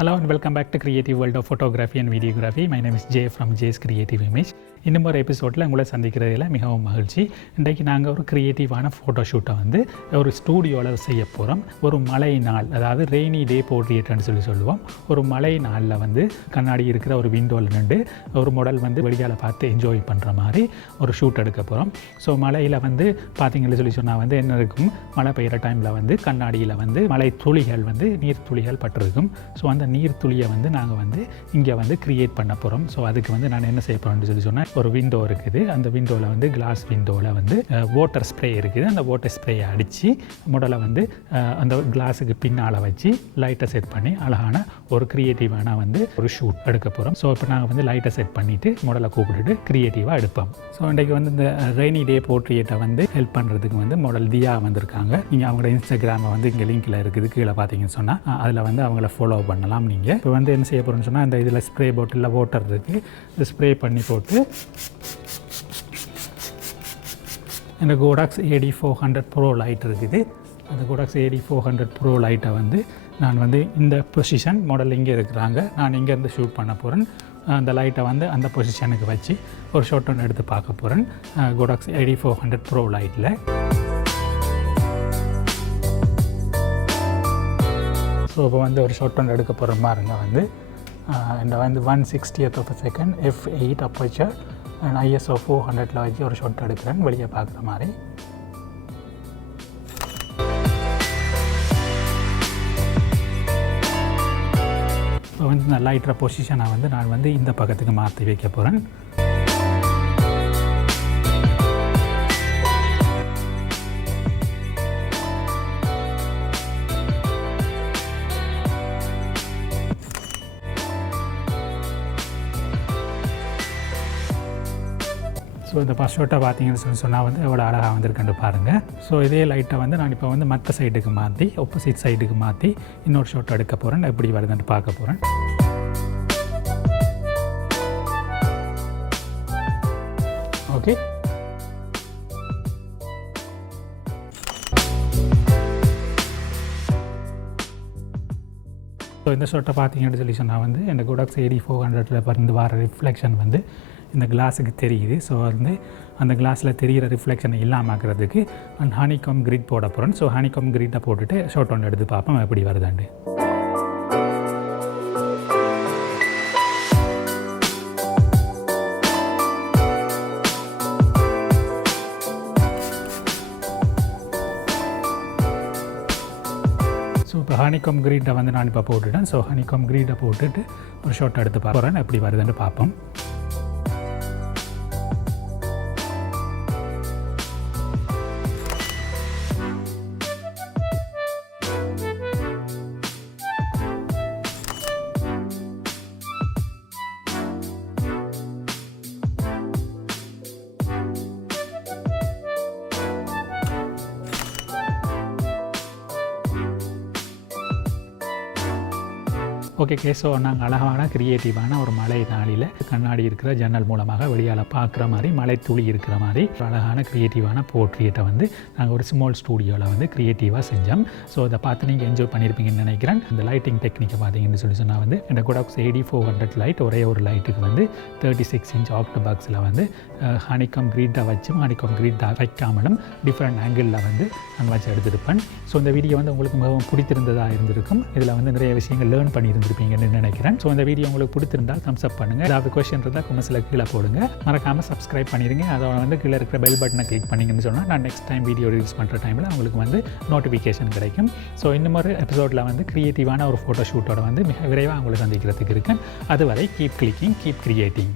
Hello and welcome back to Creative World of Photography and Videography. My name is Jay from Jay's Creative Image. இன்னும் ஒரு எபிசோடில் உங்களை சந்திக்கிறதுல மிகவும் மகிழ்ச்சி. இன்றைக்கு நாங்கள் ஒரு க்ரியேட்டிவான ஃபோட்டோஷூட்டை வந்து ஒரு ஸ்டூடியோவில் செய்ய போகிறோம். ஒரு மழை நாள், அதாவது ரெய்னி டே போர்ட்ரேட்னு சொல்லுவோம். ஒரு மழை நாளில் வந்து கண்ணாடி இருக்கிற ஒரு விண்டோவில் நின்று ஒரு மாடல் வந்து வெளியால் பார்த்து என்ஜாய் பண்ணுற மாதிரி ஒரு ஷூட் எடுக்க போகிறோம். ஸோ மழையில் வந்து பார்த்தீங்கன்னு சொன்னால் வந்து என்ன இருக்கும், மழை பெய்கிற டைமில் வந்து கண்ணாடியில் வந்து மழை துளிகள் வந்து நீர் துளிகள் பட்டிருக்கும். ஸோ அந்த நீர் துளியை வந்து நாங்கள் வந்து இங்கே வந்து க்ரியேட் பண்ண போகிறோம். ஸோ அதுக்கு வந்து நான் என்ன செய்ய போகிறேன்னு சொன்னால், ஒரு விண்டோ இருக்குது. அந்த விண்டோவில் வந்து கிளாஸ் விண்டோவில் வந்து வாட்டர் ஸ்ப்ரே இருக்குது. அந்த வாட்டர் ஸ்ப்ரேயை அடித்து மாடலை வந்து அந்த கிளாஸுக்கு பின்னால் வச்சு லைட்டை செட் பண்ணி அழகான ஒரு க்ரியேட்டிவான வந்து ஒரு ஷூட் எடுக்க போகிறோம். ஸோ இப்போ நாங்கள் வந்து லைட்டை செட் பண்ணிவிட்டு மாடலை கூப்பிட்டுட்டு க்ரியேட்டிவாக எடுப்போம். ஸோ இன்றைக்கு வந்து இந்த ரெய்னி டே போர்ட்ரேட்டை வந்து ஹெல்ப் பண்ணுறதுக்கு வந்து மாடல் தியா வந்திருக்காங்க. நீங்கள் அவங்களோட இன்ஸ்டாகிராமை வந்து இங்கே லிங்கில் இருக்குது, கீழே பார்த்தீங்கன்னு சொன்னால் அதில் வந்து அவங்கள ஃபாலோ பண்ணலாம். நீங்கள் இப்போ வந்து என்ன செய்ய போகிறோன்னு சொன்னால், இந்த இதில் ஸ்ப்ரே பாட்டிலில் வாட்டர் இருக்குது, இந்த ஸ்ப்ரே பண்ணி போட்டு இந்த Godox AD 400 Pro லைட் இருக்குது. அந்த Godox AD 400 Pro லைட்டை வந்து நான் வந்து இந்த பொசிஷன் மாடல் இங்கே இருக்கிறாங்க, நான் இங்கேருந்து ஷூட் பண்ண போகிறேன். அந்த லைட்டை வந்து அந்த பொசிஷனுக்கு வச்சு ஒரு ஷாட் ஒன்று எடுத்து பார்க்க போகிறேன் Godox AD 400 Pro லைட்டில். ஸோ இப்போ வந்து ஒரு ஷாட் ஒன்று எடுக்க போகிற மாதிரிங்க வந்து இந்த வந்து 1/60th of a second f8 aperture and ISO 400ல் வச்சு ஒரு ஷாட் எடுக்கிறேன், வெளியே பார்க்குற மாதிரி. இப்போ வந்து இந்த லைட்டர் பொசிஷனை வந்து நான் வந்து இந்த பக்கத்துக்கு மாற்றி வைக்க போகிறேன். ஸோ இந்த ஃபஸ்ட் ஷாட்டை பார்த்தீங்கன்னு சொன்னால் வந்து எவ்வளோ அழகாக வந்திருக்குன்னு பாருங்கள். ஸோ இதே லைட்டை வந்து நான் இப்போ வந்து மற்ற சைடுக்கு மாற்றி, ஆப்போசிட் சைடுக்கு மாற்றி இன்னொரு ஷாட் எடுக்க போகிறேன், எப்படி வருதுன்னு பார்க்க போகிறேன். ஓகே, ஸோ இந்த ஷாட்டை பார்த்தீங்கன்னு சொன்னால் வந்து இந்த Godox AD 400ல் இருந்து வர ரிஃப்ளெக்ஷன் வந்து இந்த கிளாஸுக்கு தெரியுது. ஸோ வந்து அந்த கிளாஸில் தெரிகிற ரிஃப்ளெக்ஷனை இல்லாமக்கிறதுக்கு நான் ஹனிகாம் கிரிட் போட போகிறேன். ஸோ ஹனிகாம் கிரிட்டை போட்டுட்டு ஷாட் ஒன்று எடுத்து பார்ப்போம் எப்படி வருதாண்டு. ஸோ இப்போ ஹனிகாம் கிரிட்டை வந்து நான் இப்போ போட்டுட்டேன். ஸோ ஹனிகாம் கிரிட்டை போட்டுட்டு ஒரு ஷாட் எடுத்து பார்க்குறேன், எப்படி வருதுன்னு பார்ப்போம். ஓகே, ஸோ நாங்கள் அழகான க்ரியேட்டிவான ஒரு மழை நாளில் கண்ணாடி இருக்கிற ஜன்னல் மூலமாக வெளியால் பார்க்குற மாதிரி மழை துளி இருக்கிற மாதிரி ஒரு அழகான க்ரியேட்டிவான போர்ட்ரேட்டை வந்து நாங்கள் ஒரு ஸ்மால் ஸ்டூடியோவில் வந்து க்ரியேட்டிவாக செஞ்சோம். ஸோ அதை பார்த்து நீங்கள் என்ஜாய் பண்ணியிருப்பீங்கன்னு நினைக்கிறேன். இந்த லைட்டிங் டெக்னிக்கை பார்த்தீங்கன்னு சொன்னால் வந்து இந்த Godox AD 400 லைட் ஒரே ஒரு லைட்டுக்கு வந்து 36 inch ஆக்ட் பாக்ஸில் வந்து ஹனிகாம் கிரிட்டை வச்சும் ஹனிகாம் கிரிட்டை வைக்காமலும் டிஃப்ரெண்ட் ஆங்கிளில் வந்து நான் வச்சு எடுத்துருப்பேன். ஸோ இந்த வீடியோ வந்து உங்களுக்கு மிகவும் பிடித்திருந்ததாக இருந்திருக்கும். இதில் வந்து நிறைய விஷயங்கள் லேர்ன் பண்ணியிருந்திருப்பீங்கன்னு நினைக்கிறேன். ஸோ இந்த வீடியோ உங்களுக்கு பிடித்திருந்தால் தம்ஸ் அப் பண்ணுங்கள். ஏதாவது கொஸ்டின் இருந்தால் கமெண்ட்ஸில் கீழே போடுங்க. மறக்காமல் சப்ஸ்கிரைப் பண்ணிடுங்க. அதோட வந்து கீழே இருக்கிற பெல் பட்டனை கிளிக் பண்ணிங்கன்னு சொன்னால் நான் நெக்ஸ்ட் டைம் வீடியோ ரிலீஸ் பண்ணுற டைமில் உங்களுக்கு வந்து நோட்டிஃபிகேஷன் கிடைக்கும். ஸோ இன்னும் ஒரு எபிசோடில் வந்து க்ரியேட்டிவான ஒரு ஃபோட்டோ ஷூட்டோட வந்து மிக விரைவாக உங்களை சந்திக்கிறதுக்கு இருக்கேன். அதுவரை கீப் கிளிக்கிங், கீப் கிரியேட்டிங்.